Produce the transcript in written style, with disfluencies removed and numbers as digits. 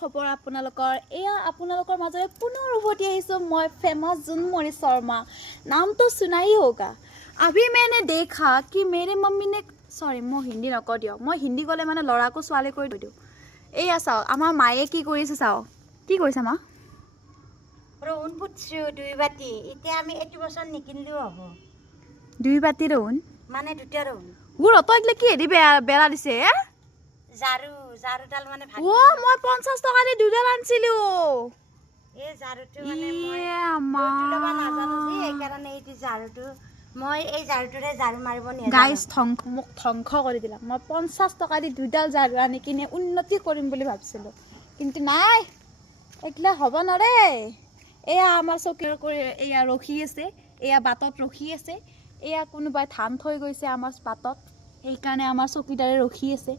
খবৰ আপোনালোকৰ এয়া আপোনালোকৰ মাজৰে পুনৰ উভতি আহিছোঁ মই फेमस জোনমণি শৰ্মা नाम तो सुना ही होगा अभी मैंने देखा कि मेरे मम्मी ने सॉरी মই হিন্দী নকওঁ দিয়ক মই হিন্দী ক'লে মানে ল'ৰাকো ছোৱালী কৰি দিওঁ এয়া চাওক আমাৰ মায়ে কি কৰিছে চাওক কি কৰিছে মা ৰহুন পুতছো দুই বাটি এতিয়া আমি এইটো বছৰ নিকিনলেও হ'ব দুই বাটি ৰহুন মানে দুটা ৰহুন গুৰ অত এগলে কি হেৰি বেৰা দিছে জাৰুডাল মানে ভাগি ও মই 50 টকা দি দুডাল আনছিলো এই জাৰুটো মানে মই আমা লবা নাজানো যে এইকাৰণে এইটো জাৰুটো মই এই জাৰুটোৰে জাৰু মাৰিব নিয়া গাইস ধ্বংস কৰি দিলা মই 50 টকা দি দুডাল জাৰু আনি কিনে উন্নতি কৰিম বুলি ভাবিছিলো কিন্তু নাই একলা হ'ব নৰে এয়া আমাৰ চকীৰ কৰি এয়া ৰখি আছে এয়া বাটত ৰখি আছে এয়া কোনোবাই ধান থৈ গৈছে আমাৰ বাটত এই কাৰণে আমাৰ চকীদাৰে ৰখি আছে